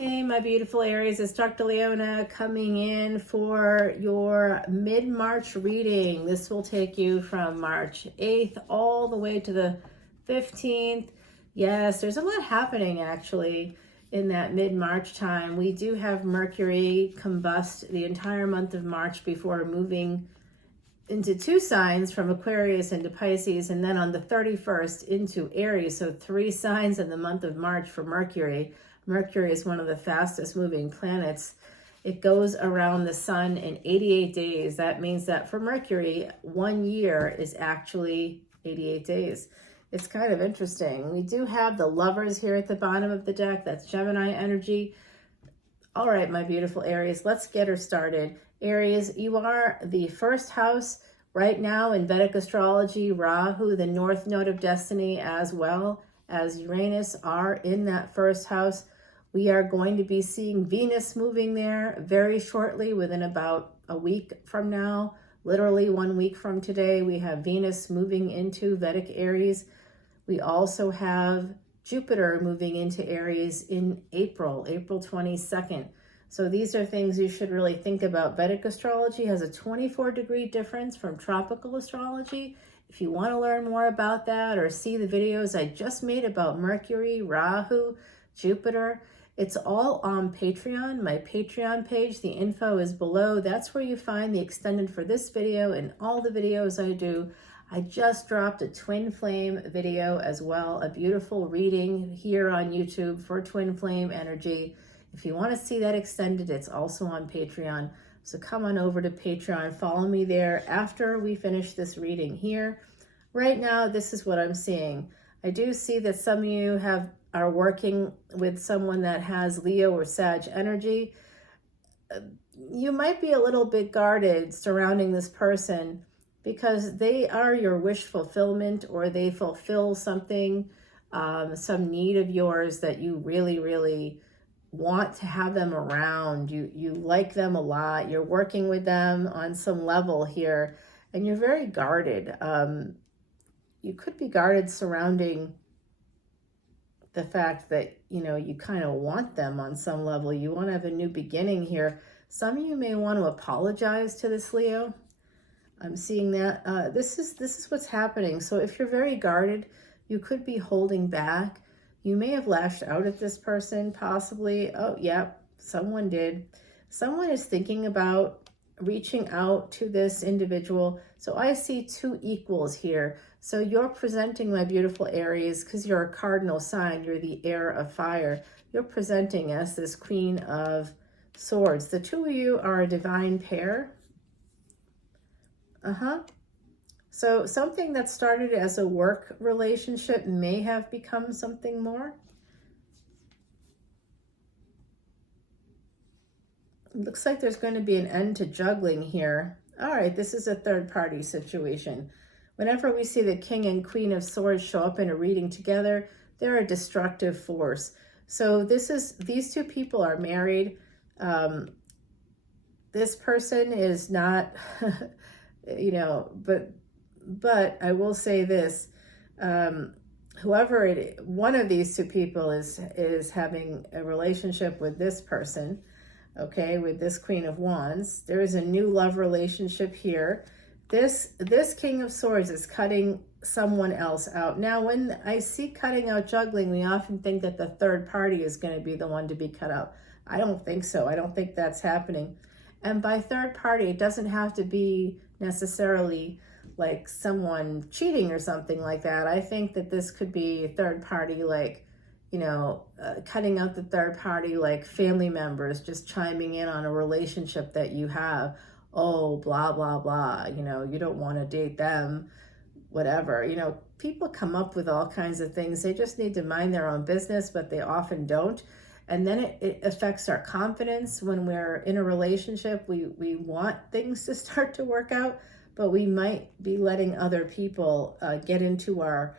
Hey, my beautiful Aries, it's Dr. Leona coming in for your mid-March reading. This will take you from March 8th all the way to the 15th. Yes, there's a lot happening actually in that mid-March time. We do have Mercury combust the entire month of March before moving into two signs from Aquarius into Pisces, and then on the 31st into Aries. So 3 signs in the month of March for Mercury. Mercury is one of the fastest moving planets. It goes around the sun in 88 days. That means that for Mercury, 1 year is actually 88 days. It's kind of interesting. We do have the Lovers here at the bottom of the deck. That's Gemini energy. All right, my beautiful Aries, let's get her started. Aries, you are the first house right now in Vedic Astrology. Rahu, the north node of destiny, as well as Uranus are in that first house. We are going to be seeing Venus moving there very shortly, within about a week from now. Literally 1 week from today, we have Venus moving into Vedic Aries. We also have Jupiter moving into Aries in April 22nd. So these are things you should really think about. Vedic astrology has a 24-degree difference from tropical astrology. If you want to learn more about that or see the videos I just made about Mercury, Rahu, Jupiter, it's all on Patreon, my Patreon page. The info is below. That's where you find the extended for this video and all the videos I do. I just dropped a twin flame video as well, a beautiful reading here on YouTube for twin flame energy. If you want to see that extended, it's also on Patreon. So come on over to Patreon, follow me there after we finish this reading here. Right now, this is what I'm seeing. I do see that some of you are working with someone that has Leo or Sag energy. You might be a little bit guarded surrounding this person because they are your wish fulfillment, or they fulfill something, some need of yours that you really, really want to have them around. You like them a lot. You're working with them on some level here, and you're very guarded. You could be guarded surrounding the fact that, you kind of want them on some level. You want to have a new beginning here. Some of you may want to apologize to this Leo. I'm seeing that. This is what's happening. So if you're very guarded, you could be holding back. You may have lashed out at this person, possibly. Oh, yeah, someone did. Someone is thinking about reaching out to this individual. So I see 2 equals here. So you're presenting, my beautiful Aries, because you're a cardinal sign, you're the heir of fire. You're presenting as this Queen of Swords. The 2 of you are a divine pair. So something that started as a work relationship may have become something more. It looks like there's going to be an end to juggling here. All right, this is a third-party situation. Whenever we see the King and Queen of Swords show up in a reading together, they're a destructive force. So these 2 people are married. This person is not, but I will say this, one of these 2 people is having a relationship with this person, okay, with this Queen of Wands. There is a new love relationship here. This King of Swords is cutting someone else out. Now, when I see cutting out juggling, we often think that the third party is going to be the one to be cut out. I don't think so. I don't think that's happening. And by third party, it doesn't have to be necessarily like someone cheating or something like that. I think that this could be third party, like, cutting out the third party, like family members just chiming in on a relationship that you have. Oh, blah, blah, blah. You don't want to date them, whatever. People come up with all kinds of things. They just need to mind their own business, but they often don't. And then it affects our confidence when we're in a relationship. We want things to start to work out, but we might be letting other people get into our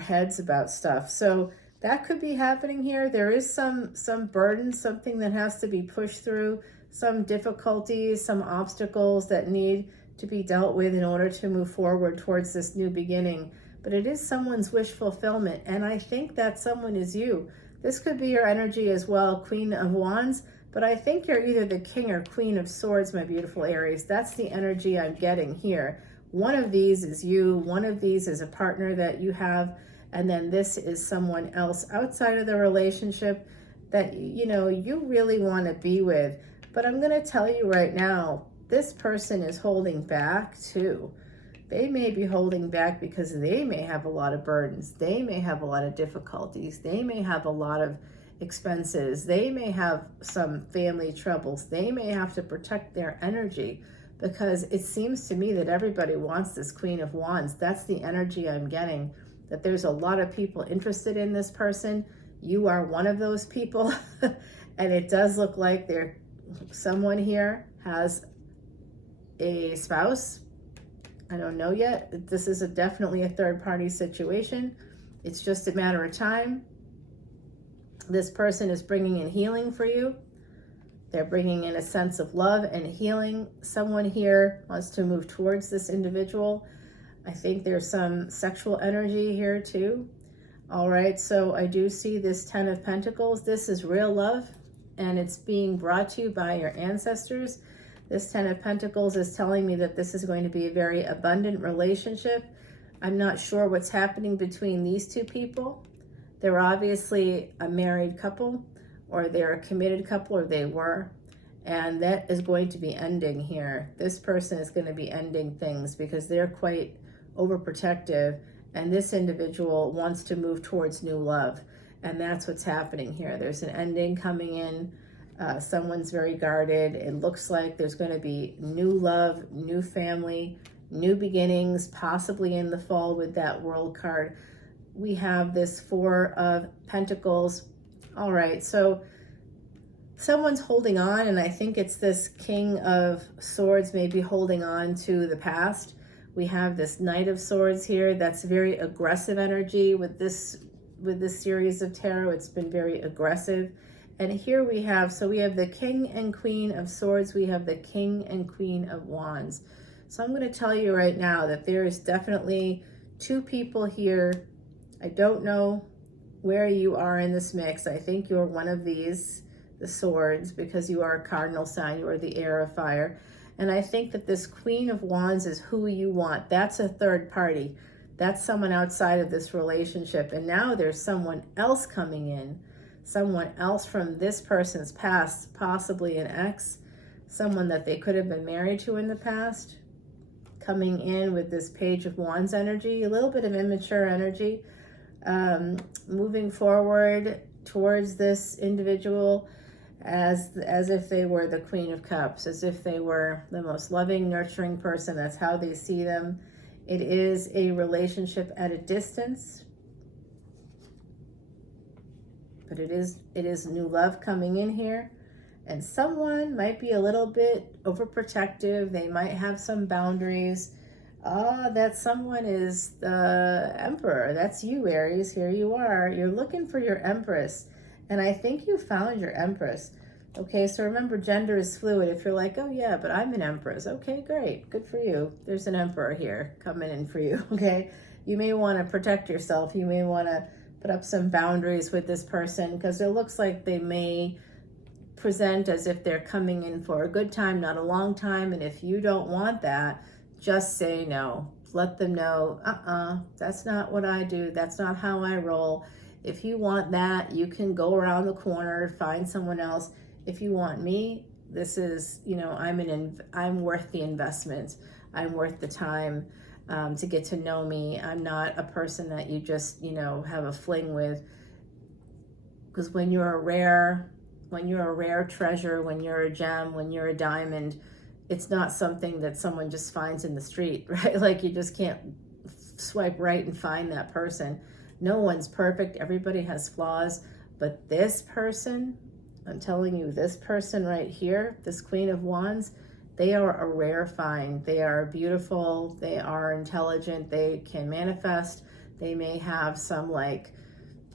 heads about stuff. So that could be happening here. There is some burden, something that has to be pushed through, some difficulties, some obstacles that need to be dealt with in order to move forward towards this new beginning. But it is someone's wish fulfillment, and I think that someone is you. This could be your energy as well, Queen of Wands, but I think you're either the King or Queen of Swords, my beautiful Aries. That's the energy I'm getting here. One of these is you, one of these is a partner that you have, and then this is someone else outside of the relationship that, you know, you really want to be with. But I'm going to tell you right now, this person is holding back too. They may be holding back because they may have a lot of burdens. They may have a lot of difficulties. They may have a lot of expenses. They may have some family troubles. They may have to protect their energy, because it seems to me that everybody wants this Queen of Wands. That's the energy I'm getting, that there's a lot of people interested in this person. You are one of those people. And it does look like someone here has a spouse. I don't know yet. This is definitely a third-party situation. It's just a matter of time. This person is bringing in healing for you. They're bringing in a sense of love and healing. Someone here wants to move towards this individual. I think there's some sexual energy here too. All right, so I do see this 10 of Pentacles. This is real love, and it's being brought to you by your ancestors. This 10 of Pentacles is telling me that this is going to be a very abundant relationship. I'm not sure what's happening between these two people. They're obviously a married couple, or they're a committed couple, or they were, and that is going to be ending here. This person is going to be ending things because they're quite overprotective, and this individual wants to move towards new love, and that's what's happening here. There's an ending coming in. Someone's very guarded. It looks like there's going to be new love, new family, new beginnings, possibly in the fall with that World card. We have this 4 of Pentacles. All right, so someone's holding on, and I think it's this King of Swords maybe holding on to the past. We have this Knight of Swords here. That's very aggressive energy with this series of tarot. It's been very aggressive. And here we have the King and Queen of Swords. We have the King and Queen of Wands. So I'm going to tell you right now that there is definitely 2 people here. I don't know where you are in this mix. I think you're one of these, the swords, because you are a cardinal sign. You are the heir of fire. And I think that this Queen of Wands is who you want. That's a third party. That's someone outside of this relationship. And now there's someone else coming in, someone else from this person's past, possibly an ex, someone that they could have been married to in the past, coming in with this Page of Wands energy, a little bit of immature energy. Moving forward towards this individual as if they were the Queen of Cups, as if they were the most loving, nurturing person. That's how they see them. It is a relationship at a distance, but it is new love coming in here. And someone might be a little bit overprotective. They might have some boundaries. That someone is the Emperor. That's you, Aries. Here you are. You're looking for your Empress. And I think you found your Empress. Okay, so remember, gender is fluid. If you're like, oh yeah, but I'm an Empress. Okay, great. Good for you. There's an Emperor here coming in for you, okay? You may want to protect yourself. You may want to put up some boundaries with this person, because it looks like they may present as if they're coming in for a good time, not a long time. And if you don't want that, just say no. Let them know, that's not what I do. That's not how I roll. If you want that, you can go around the corner, find someone else. If you want me, this is, I'm worth the investment. I'm worth the time to get to know me. I'm not a person that you just, have a fling with. Because when you're a rare treasure, when you're a gem, when you're a diamond, it's not something that someone just finds in the street, right? Like, you just can't swipe right and find that person. No one's perfect. Everybody has flaws. But this person, I'm telling you, this person right here, this Queen of Wands, they are a rare find. They are beautiful. They are intelligent. They can manifest. They may have some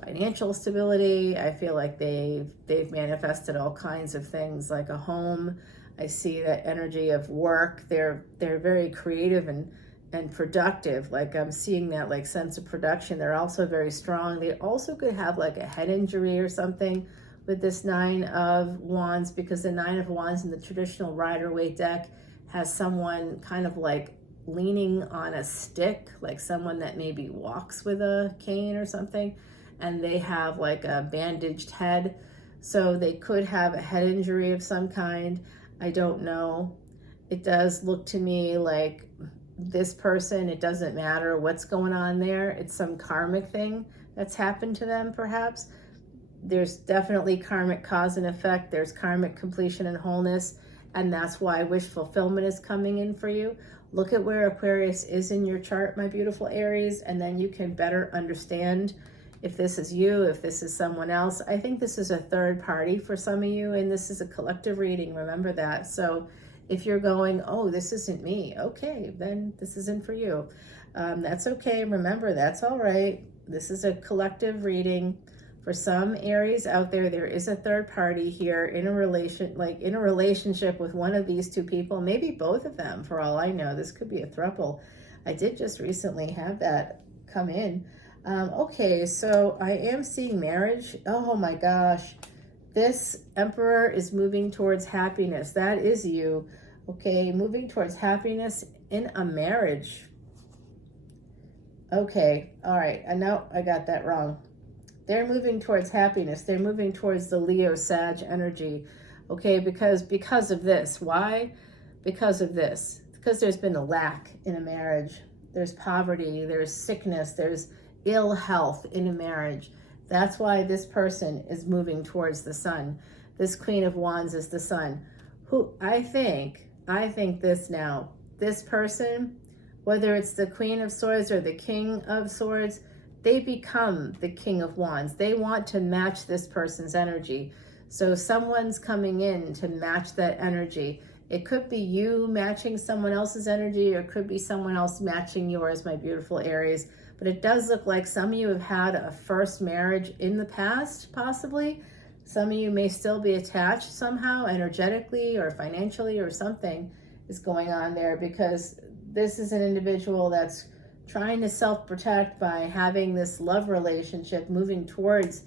financial stability. I feel like they've manifested all kinds of things, like a home. I see that energy of work. They're very creative and and productive. Like I'm seeing that like sense of production. They're also very strong. They also could have like a head injury or something with this 9 of Wands, because the 9 of Wands in the traditional Rider-Waite deck has someone kind of like leaning on a stick, like someone that maybe walks with a cane or something, and they have like a bandaged head. So they could have a head injury of some kind. I don't know. It does look to me like this person, it doesn't matter what's going on there. It's some karmic thing that's happened to them, perhaps. There's definitely karmic cause and effect. There's karmic completion and wholeness. And that's why wish fulfillment is coming in for you. Look at where Aquarius is in your chart, my beautiful Aries, and then you can better understand if this is you, if this is someone else. I think this is a third party for some of you, and this is a collective reading. Remember that. So if you're going, oh, this isn't me, okay, then this isn't for you. That's okay. Remember, that's all right. This is a collective reading. For some Aries out there, there is a third party here in a relationship with one of these two people, maybe both of them, for all I know. This could be a throuple. I did just recently have that come in. Okay, so I am seeing marriage. Oh my gosh. This Emperor is moving towards happiness. That is you. Okay, moving towards happiness in a marriage. Okay, all right. I know I got that wrong. They're moving towards happiness. They're moving towards the Leo Sag energy. Okay, because of this. Why? Because of this. Because there's been a lack in a marriage. There's poverty, there's sickness, there's ill health in a marriage. That's why this person is moving towards the sun. This Queen of Wands is the sun. Who I think this person, whether it's the Queen of Swords or the King of Swords, they become the King of Wands. They want to match this person's energy. So someone's coming in to match that energy. It could be you matching someone else's energy, or it could be someone else matching yours, my beautiful Aries. But it does look like some of you have had a first marriage in the past, possibly. Some of you may still be attached somehow, energetically or financially, or something is going on there, because this is an individual that's trying to self-protect by having this love relationship, moving towards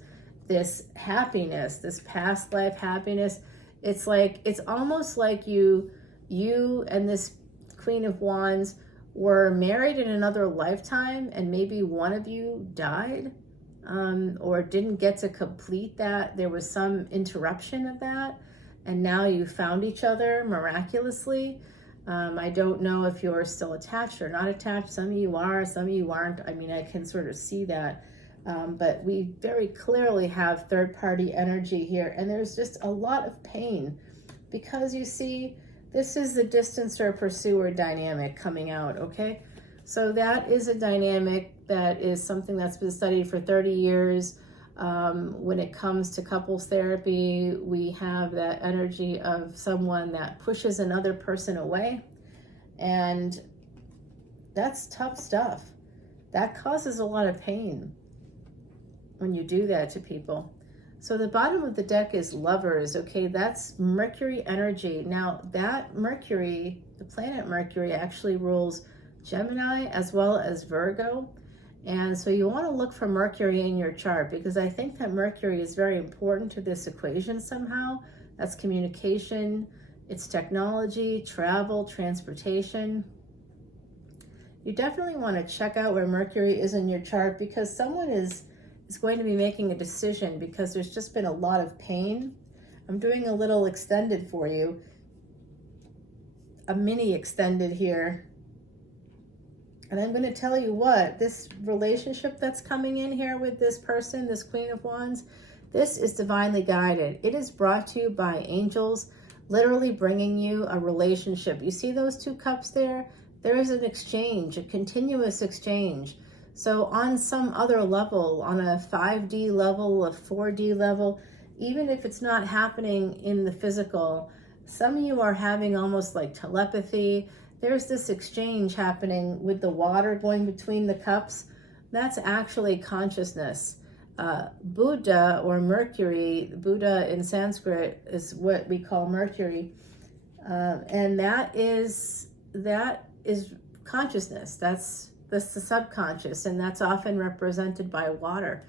this happiness, this past life happiness. It's like, it's almost like you and this Queen of Wands were married in another lifetime, and maybe one of you died or didn't get to complete that. There was some interruption of that, and now you found each other miraculously. I don't know if you're still attached or not attached. Some of you are, some of you aren't. I mean, I can sort of see that. But we very clearly have third-party energy here. And there's just a lot of pain, because you see, this is the distancer pursuer dynamic coming out, okay? So that is a dynamic that is something that's been studied for 30 years. When it comes to couples therapy, we have that energy of someone that pushes another person away. And that's tough stuff. That causes a lot of pain when you do that to people. So the bottom of the deck is Lovers, okay? That's Mercury energy. Now that Mercury, the planet Mercury, actually rules Gemini as well as Virgo. And so you want to look for Mercury in your chart, because I think that Mercury is very important to this equation somehow. That's communication, it's technology, travel, transportation. You definitely want to check out where Mercury is in your chart, because someone is going to be making a decision, because there's just been a lot of pain. I'm doing a little extended for you, a mini extended here. And I'm going to tell you what, this relationship that's coming in here with this person, this Queen of Wands, this is divinely guided. It is brought to you by angels, literally bringing you a relationship. You see those two cups there? There is an exchange, a continuous exchange. So on some other level, on a 5D level, a 4D level, even if it's not happening in the physical, some of you are having almost like telepathy. There's this exchange happening with the water going between the cups. That's actually consciousness. Buddha, or Mercury, Buddha in Sanskrit is what we call Mercury. And that is consciousness. That's the subconscious, and that's often represented by water.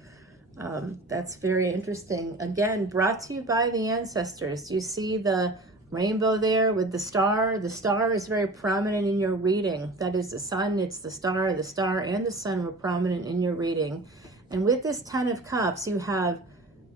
That's very interesting. Again, brought to you by the ancestors. You see the rainbow there with the star? The star is very prominent in your reading. That is the sun, it's the star and the sun were prominent in your reading. And with this 10 of Cups, you have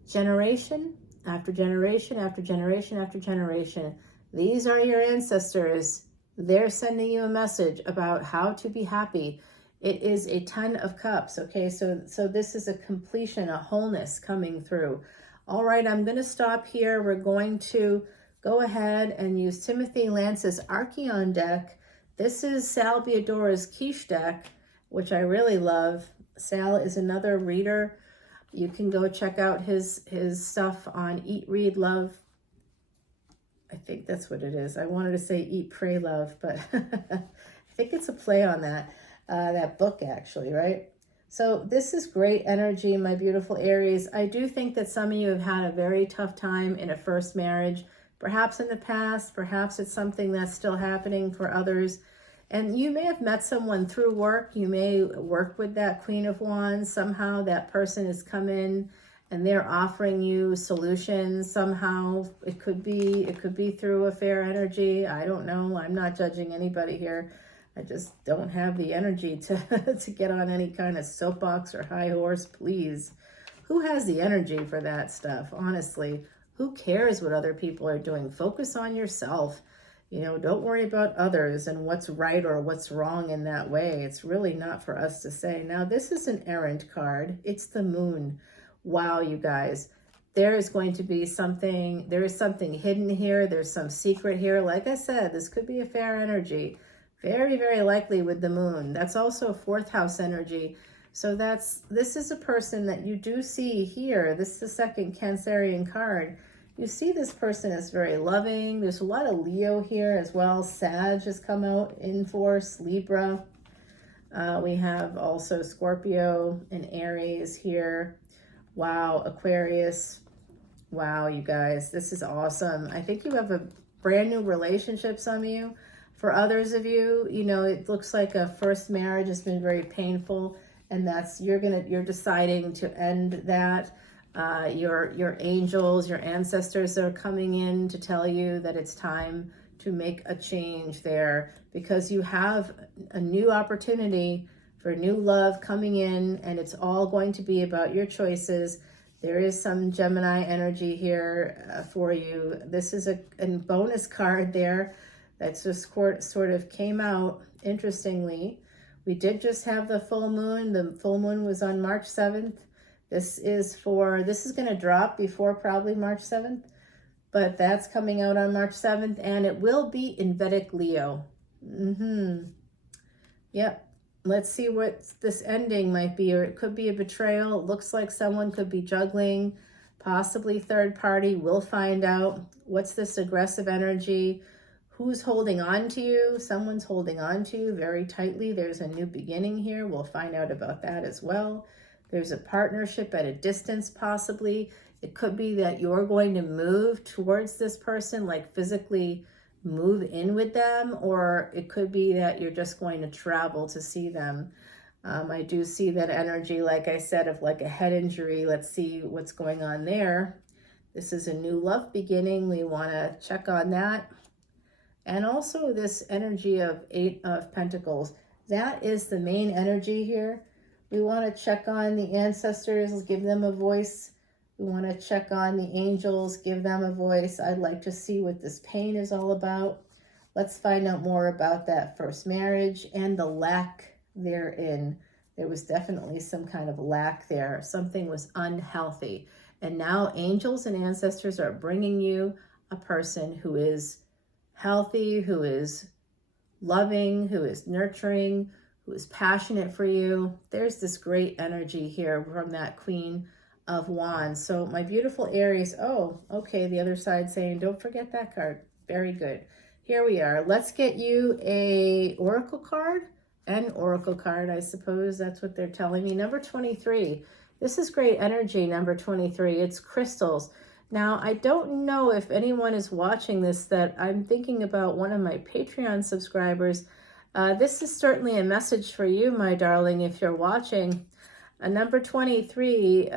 generation after generation after generation after generation. These are your ancestors. They're sending you a message about how to be happy. It is a 10 of Cups, okay? So this is a completion, a wholeness coming through. All right, I'm going to stop here. We're going to go ahead and use Timothy Lance's Archeon deck. This is Sal Biodora's Quiche deck, which I really love. Sal is another reader. You can go check out his stuff on Eat, Read, Love. I think that's what it is. I wanted to say Eat, Pray, Love, but I think it's a play on that book actually, right? So this is great energy, my beautiful Aries. I do think that some of you have had a very tough time in a first marriage, perhaps in the past, perhaps it's something that's still happening for others. And you may have met someone through work. You may work with that Queen of Wands. Somehow that person has come in and they're offering you solutions. Somehow it could be through affair energy. I don't know. I'm not judging anybody here. I just don't have the energy to get on any kind of soapbox or high horse, please. Who has the energy for that stuff? Honestly, who cares what other people are doing? Focus on yourself. You know, don't worry about others and what's right or what's wrong in that way. It's really not for us to say. Now, this is an errant card. It's the moon. Wow, you guys. There is going to be something, there is something hidden here. There's some secret here. Like I said, this could be a fair energy. Very, very likely with the moon. That's also fourth house energy. So this is a person that you do see here. This is the second Cancerian card. You see this person is very loving. There's a lot of Leo here as well. Sag has come out in force, Libra. We have also Scorpio and Aries here. Wow, Aquarius. Wow, you guys, this is awesome. I think you have a brand new relationship, some of you. For others of you, you know, it looks like a first marriage has been very painful, and that's you're deciding to end that. Your angels, your ancestors are coming in to tell you that it's time to make a change there, because you have a new opportunity for new love coming in, and it's all going to be about your choices. There is some Gemini energy here for you. This is a bonus card there that just sort of came out interestingly. We did just have the full moon. The full moon was on March 7th. This is going to drop before probably March 7th, but that's coming out on March 7th, and it will be in Vedic Leo. Yep. Let's see what this ending might be, or it could be a betrayal. It looks like someone could be juggling, possibly third party. We'll find out. What's this aggressive energy? Who's holding on to you? Someone's holding on to you very tightly. There's a new beginning here. We'll find out about that as well. There's a partnership at a distance, possibly. It could be that you're going to move towards this person, like physically move in with them, or it could be that you're just going to travel to see them. I do see that energy, like I said, of like a head injury. Let's see what's going on there. This is a new love beginning. We want to check on that. And also this energy of 8 of Pentacles. That is the main energy here. We want to check on the ancestors, give them a voice. We want to check on the angels, give them a voice. I'd like to see what this pain is all about. Let's find out more about that first marriage and the lack therein. There was definitely some kind of lack there. Something was unhealthy. And now angels and ancestors are bringing you a person who is healthy, who is loving, who is nurturing, who is passionate for you. There's this great energy here from that Queen of Wands. So my beautiful Aries, oh, okay, the other side saying, don't forget that card. Very good. Here we are. Let's get you a oracle card, an oracle card, I suppose that's what they're telling me. Number 23. This is great energy, number 23. It's crystals. Now, I don't know if anyone is watching this, that I'm thinking about one of my Patreon subscribers This is certainly a message for you, my darling, if you're watching. Number 23,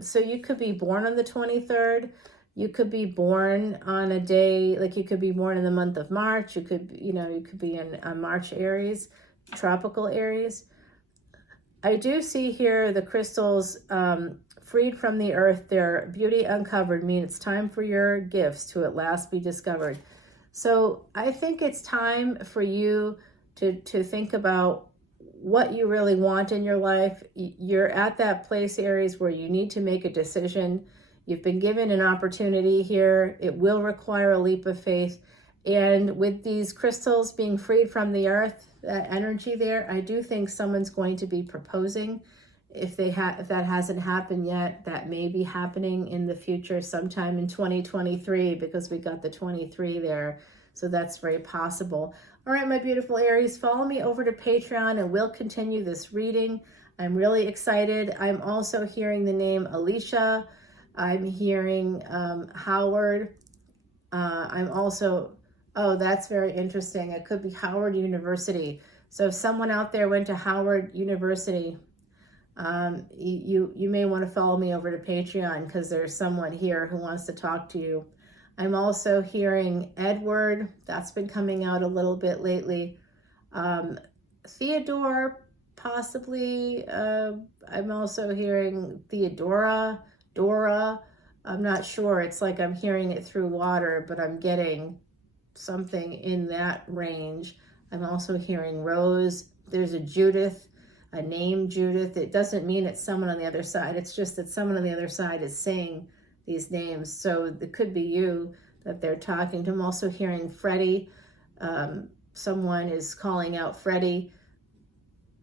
so you could be born on the 23rd. You could be born on a day, like you could be born in the month of March. You could be in March Aries, tropical Aries. I do see here the crystals freed from the earth, their beauty uncovered, mean it's time for your gifts to at last be discovered. So I think it's time for you to think about what you really want in your life. You're at that place, Aries, where you need to make a decision. You've been given an opportunity here. It will require a leap of faith. And with these crystals being freed from the earth, that energy there, I do think someone's going to be proposing. If that hasn't happened yet, that may be happening in the future, sometime in 2023, because we got the 23 there. So that's very possible. All right, my beautiful Aries, follow me over to Patreon and we'll continue this reading. I'm really excited. I'm also hearing the name Alicia. I'm hearing Howard. I'm also, oh, that's very interesting. It could be Howard University. So if someone out there went to Howard University, you may want to follow me over to Patreon, because there's someone here who wants to talk to you. I'm also hearing Edward. That's been coming out a little bit lately. Theodore, possibly. I'm also hearing Theodora, Dora. I'm not sure. It's like I'm hearing it through water, but I'm getting something in that range. I'm also hearing Rose. There's a Judith, a name Judith. It doesn't mean it's someone on the other side. It's just that someone on the other side is saying these names. So it could be you that they're talking to. I'm also hearing Freddie. Someone is calling out Freddie.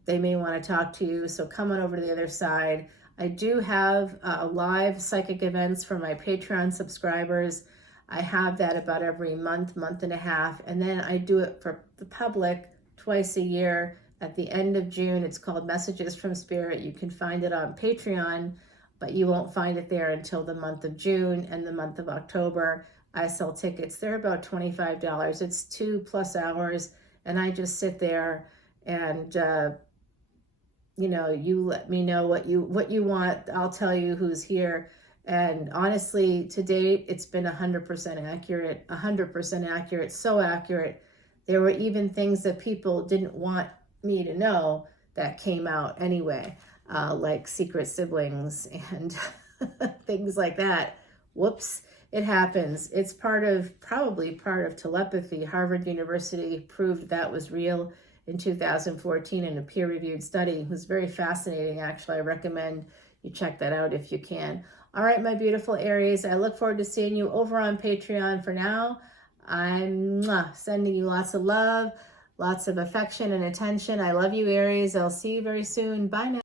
They may want to talk to you. So come on over to the other side. I do have live psychic events for my Patreon subscribers. I have that about every month, month and a half. And then I do it for the public twice a year at the end of June. It's called Messages from Spirit. You can find it on Patreon, but you won't find it there until the month of June and the month of October. I sell tickets. They're about $25. It's 2+ hours, and I just sit there and you let me know what you want. I'll tell you who's here. And honestly, to date, it's been 100% accurate. 100% accurate. So accurate. There were even things that people didn't want me to know that came out anyway. Like secret siblings and things like that. Whoops, it happens. It's probably part of telepathy. Harvard University proved that was real in 2014 in a peer-reviewed study. It was very fascinating, actually. I recommend you check that out if you can. All right, my beautiful Aries, I look forward to seeing you over on Patreon. For now, I'm sending you lots of love, lots of affection and attention. I love you, Aries. I'll see you very soon. Bye now.